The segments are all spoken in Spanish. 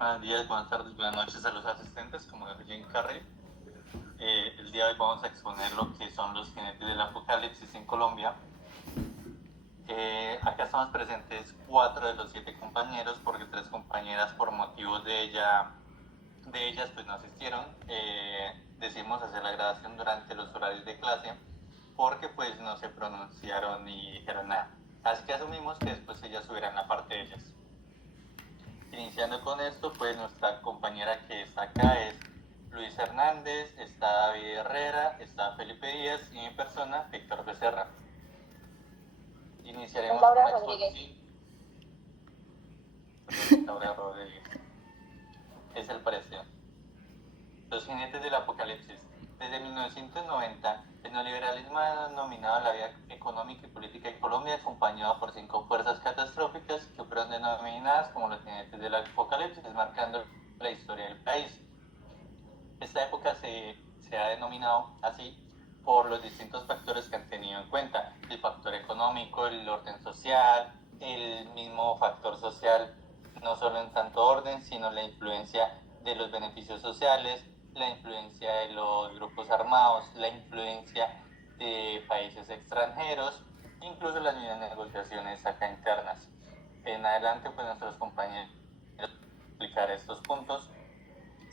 Buenos días, buenas tardes, buenas noches a los asistentes, como Jim Carrey. El día de hoy vamos a exponer lo que son los jinetes del apocalipsis en Colombia. Acá estamos presentes 4 de los 7 compañeros, porque 3 compañeras por motivos de ellas pues no asistieron. Decidimos hacer la grabación durante los horarios de clase porque pues no se pronunciaron ni dijeron nada. Así que asumimos que después ellas subirán la parte de ellas. Iniciando con esto, pues nuestra compañera que está acá es Luis Hernández, está David Herrera, está Felipe Díaz y mi persona, Víctor Becerra. Iniciaremos Laura con la Rodríguez. Laura Rodríguez. Es el precio. Los jinetes del apocalipsis. Desde 1990, el neoliberalismo ha dominado la vida económica y política de Colombia, acompañado por 5 fuerzas catastróficas que fueron denominadas como los jinetes del apocalipsis, marcando la historia del país. Esta época se ha denominado así por los distintos factores que han tenido en cuenta: el factor económico, el orden social, el mismo factor social, no solo en tanto orden, sino la influencia de los beneficios sociales, la influencia de los grupos armados, la influencia de países extranjeros, incluso las mismas negociaciones acá internas. En adelante, pues nuestros compañeros explicar estos puntos.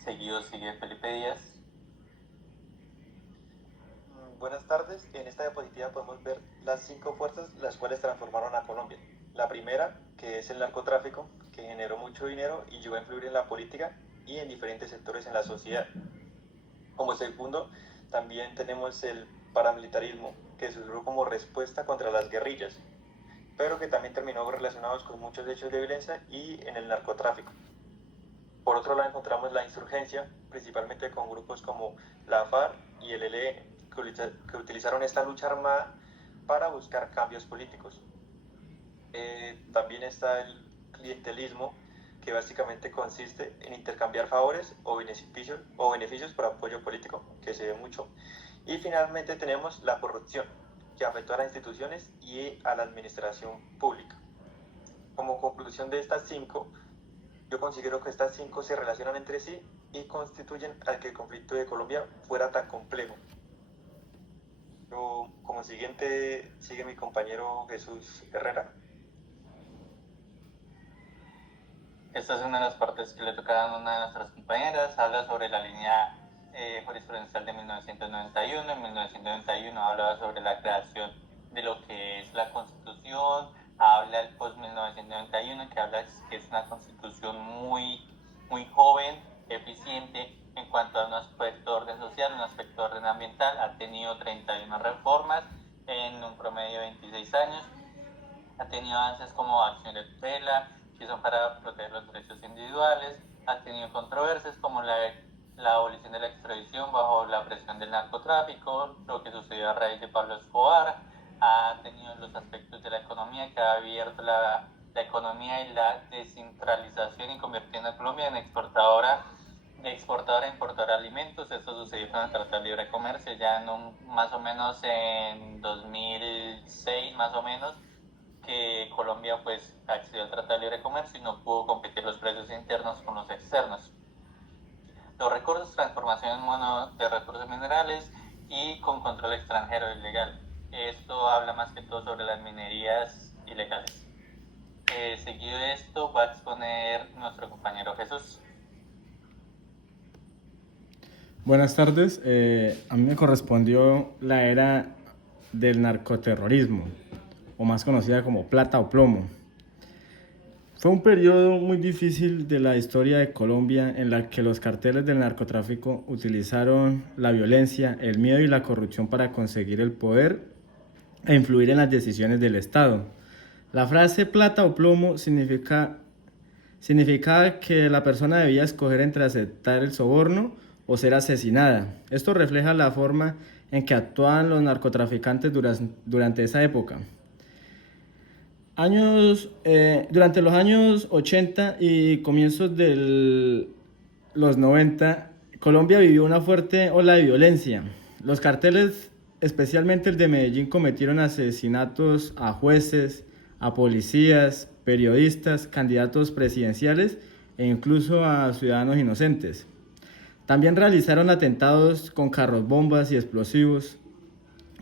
Seguido sigue Felipe Díaz. Buenas tardes. En esta diapositiva podemos ver las 5 fuerzas las cuales transformaron a Colombia. La primera, que es el narcotráfico, que generó mucho dinero y llegó a influir en la política y en diferentes sectores en la sociedad. Como segundo, también tenemos el paramilitarismo, que surgió como respuesta contra las guerrillas, pero que también terminó relacionados con muchos hechos de violencia y en el narcotráfico. Por otro lado encontramos la insurgencia, principalmente con grupos como la FARC y el ELN, que utilizaron esta lucha armada para buscar cambios políticos. También está el clientelismo, que básicamente consiste en intercambiar favores o beneficios por apoyo político, que se ve mucho. Y finalmente tenemos la corrupción, que afectó a las instituciones y a la administración pública. Como conclusión de estas 5, yo considero que estas 5 se relacionan entre sí y constituyen al que el conflicto de Colombia fuera tan complejo. Como siguiente sigue mi compañero Jesús Herrera. Esta es una de las partes que le tocaron a una de nuestras compañeras. Habla sobre la línea jurisprudencial de 1991. En 1991 hablaba sobre la creación de lo que es la Constitución. Habla el post-1991, que habla que es una Constitución muy joven, eficiente en cuanto a un aspecto de orden social, un aspecto de orden ambiental. Ha tenido 31 reformas en un promedio de 26 años. Ha tenido avances como acción de tutela, que son para proteger los derechos individuales. Ha tenido controversias como la abolición de la extradición bajo la presión del narcotráfico, lo que sucedió a raíz de Pablo Escobar. Ha tenido los aspectos de la economía, que ha abierto la economía y la descentralización y convirtiendo a Colombia en exportadora e importadora de alimentos. Esto sucedió con el Tratado de Libre Comercio ya más o menos en 2006, más o menos, que Colombia pues accedió al Tratado de Libre Comercio y no pudo competir los precios internos con los externos. Los recursos, transformación de recursos minerales y con control extranjero ilegal. Esto habla más que todo sobre las minerías ilegales. Seguido de esto va a exponer nuestro compañero Jesús. Buenas tardes. A mí me correspondió la era del narcoterrorismo, o más conocida como plata o plomo. Fue un periodo muy difícil de la historia de Colombia en la que los carteles del narcotráfico utilizaron la violencia, el miedo y la corrupción para conseguir el poder e influir en las decisiones del Estado. La frase plata o plomo significaba que la persona debía escoger entre aceptar el soborno o ser asesinada. Esto refleja la forma en que actuaban los narcotraficantes durante esa época. Durante los años 80 y comienzos de los 90, Colombia vivió una fuerte ola de violencia. Los carteles, especialmente el de Medellín, cometieron asesinatos a jueces, a policías, periodistas, candidatos presidenciales e incluso a ciudadanos inocentes. También realizaron atentados con carros bombas y explosivos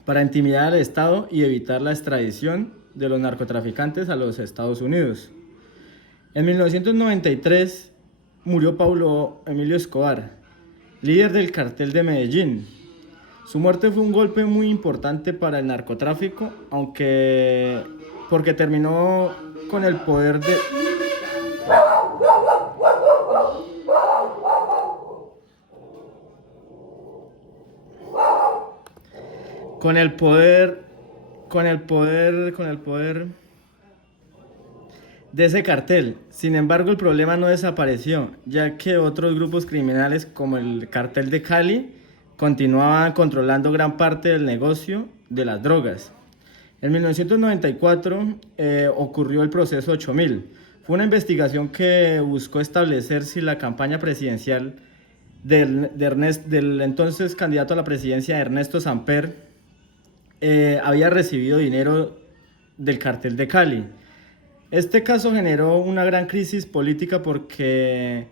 para intimidar al Estado y evitar la extradición de los narcotraficantes a los Estados Unidos. En 1993 murió Pablo Emilio Escobar, líder del cartel de Medellín. Su muerte fue un golpe muy importante para el narcotráfico, porque terminó con el poder de... Con el poder de ese cartel. Sin embargo, el problema no desapareció, ya que otros grupos criminales como el cartel de Cali continuaban controlando gran parte del negocio de las drogas. En 1994 ocurrió el proceso 8000. Fue una investigación que buscó establecer si la campaña presidencial del entonces candidato a la presidencia Ernesto Samper había recibido dinero del cartel de Cali. Este caso generó una gran crisis política porque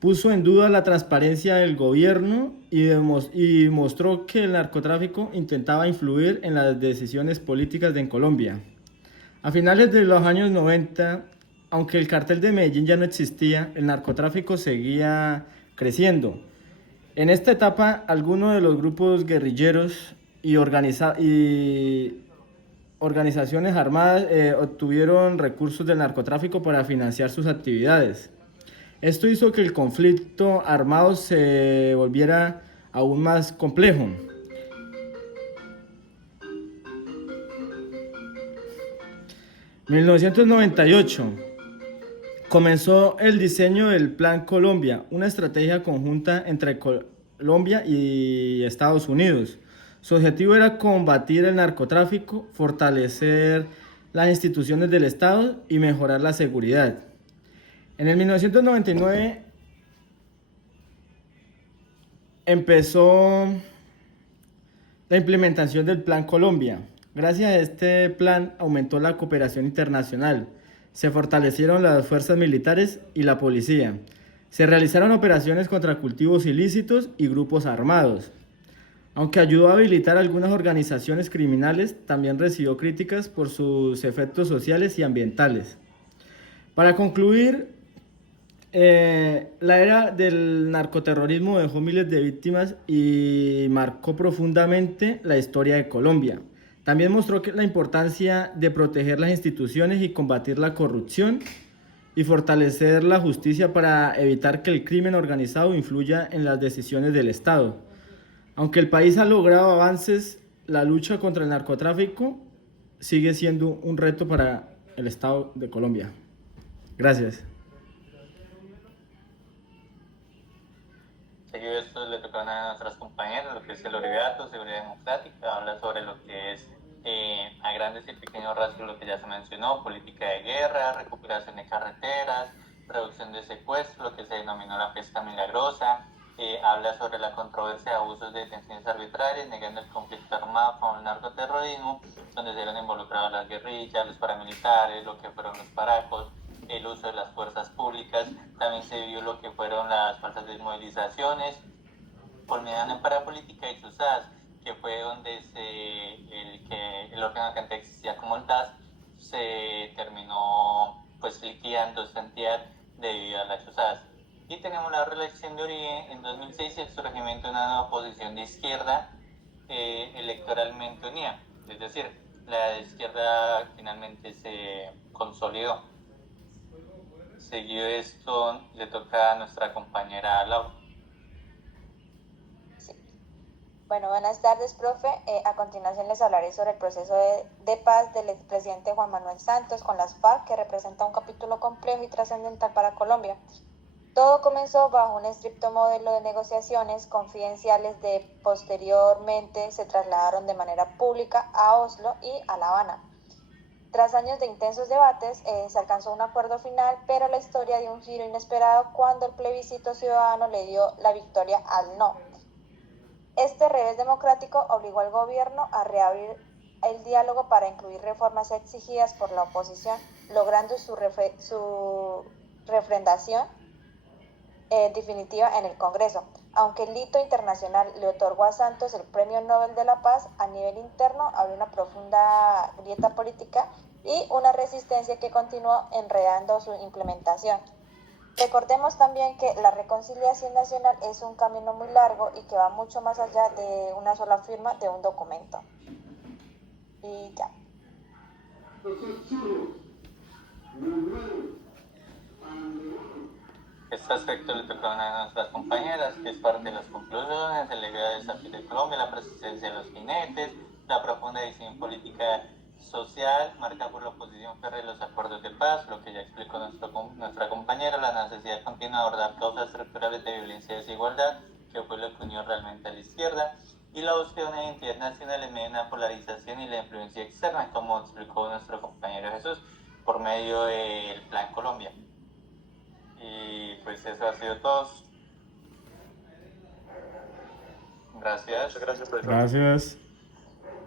puso en duda la transparencia del gobierno y mostró que el narcotráfico intentaba influir en las decisiones políticas en Colombia. A finales de los años 90, aunque el cartel de Medellín ya no existía, el narcotráfico seguía creciendo. En esta etapa, algunos de los grupos guerrilleros y organizaciones armadas obtuvieron recursos del narcotráfico para financiar sus actividades. Esto hizo que el conflicto armado se volviera aún más complejo. En 1998 comenzó el diseño del Plan Colombia, una estrategia conjunta entre Colombia y Estados Unidos. Su objetivo era combatir el narcotráfico, fortalecer las instituciones del Estado y mejorar la seguridad. En el 1999 empezó la implementación del Plan Colombia. Gracias a este plan aumentó la cooperación internacional, se fortalecieron las fuerzas militares y la policía, se realizaron operaciones contra cultivos ilícitos y grupos armados. Aunque ayudó a habilitar algunas organizaciones criminales, también recibió críticas por sus efectos sociales y ambientales. Para concluir, la era del narcoterrorismo dejó miles de víctimas y marcó profundamente la historia de Colombia. También mostró la importancia de proteger las instituciones y combatir la corrupción y fortalecer la justicia para evitar que el crimen organizado influya en las decisiones del Estado. Aunque el país ha logrado avances, la lucha contra el narcotráfico sigue siendo un reto para el Estado de Colombia. Gracias. Seguido esto le toca a nuestras compañeras, lo que es el Origato, Seguridad Democrática, habla sobre lo que es a grandes y pequeños rasgos lo que ya se mencionó, política de guerra, recuperación de carreteras, reducción de secuestros, lo que se denominó la pesca milagrosa, habla sobre la controversia de abusos de detenciones arbitrarias, negando el conflicto armado con el narcoterrorismo, donde se vieron involucrados las guerrillas, los paramilitares, lo que fueron los paracos, el uso de las fuerzas públicas, también se vio lo que fueron las falsas desmovilizaciones por mediante parapolítica y chuzadas, que fue donde el órgano que antes existía como el DAS se terminó pues liquidando esta entidad debido a las chuzadas. Y tenemos la reelección de Uribe en 2006 y el surgimiento de una nueva oposición de izquierda electoralmente unida, es decir, la izquierda finalmente se consolidó. Seguido esto, le toca a nuestra compañera Laura. Sí. Bueno, buenas tardes, profe. A continuación les hablaré sobre el proceso de paz del expresidente Juan Manuel Santos con las FARC, que representa un capítulo complejo y trascendental para Colombia. Todo comenzó bajo un estricto modelo de negociaciones confidenciales posteriormente se trasladaron de manera pública a Oslo y a La Habana. Tras años de intensos debates, se alcanzó un acuerdo final, pero la historia dio un giro inesperado cuando el plebiscito ciudadano le dio la victoria al no. Este revés democrático obligó al gobierno a reabrir el diálogo para incluir reformas exigidas por la oposición, logrando su refrendación definitiva en el Congreso. Aunque el hito internacional le otorgó a Santos el Premio Nobel de la Paz, a nivel interno había una profunda grieta política y una resistencia que continuó enredando su implementación. Recordemos también que la reconciliación nacional es un camino muy largo y que va mucho más allá de una sola firma de un documento. Y ya. Este aspecto le tocó a una de nuestras compañeras, que es parte de las conclusiones, el legado de desafío de Colombia, la presencia de los jinetes, la profunda decisión política social, marcada por la oposición férrea de los acuerdos de paz, lo que ya explicó nuestra compañera, la necesidad continua de abordar causas estructurales de violencia y desigualdad, que fue lo que unió realmente a la izquierda, y la búsqueda de una identidad nacional en medio de una polarización y la influencia externa, como explicó nuestro compañero Jesús, por medio del Plan Colombia. Y pues eso ha sido todo. Gracias. Muchas gracias, profesor. Gracias.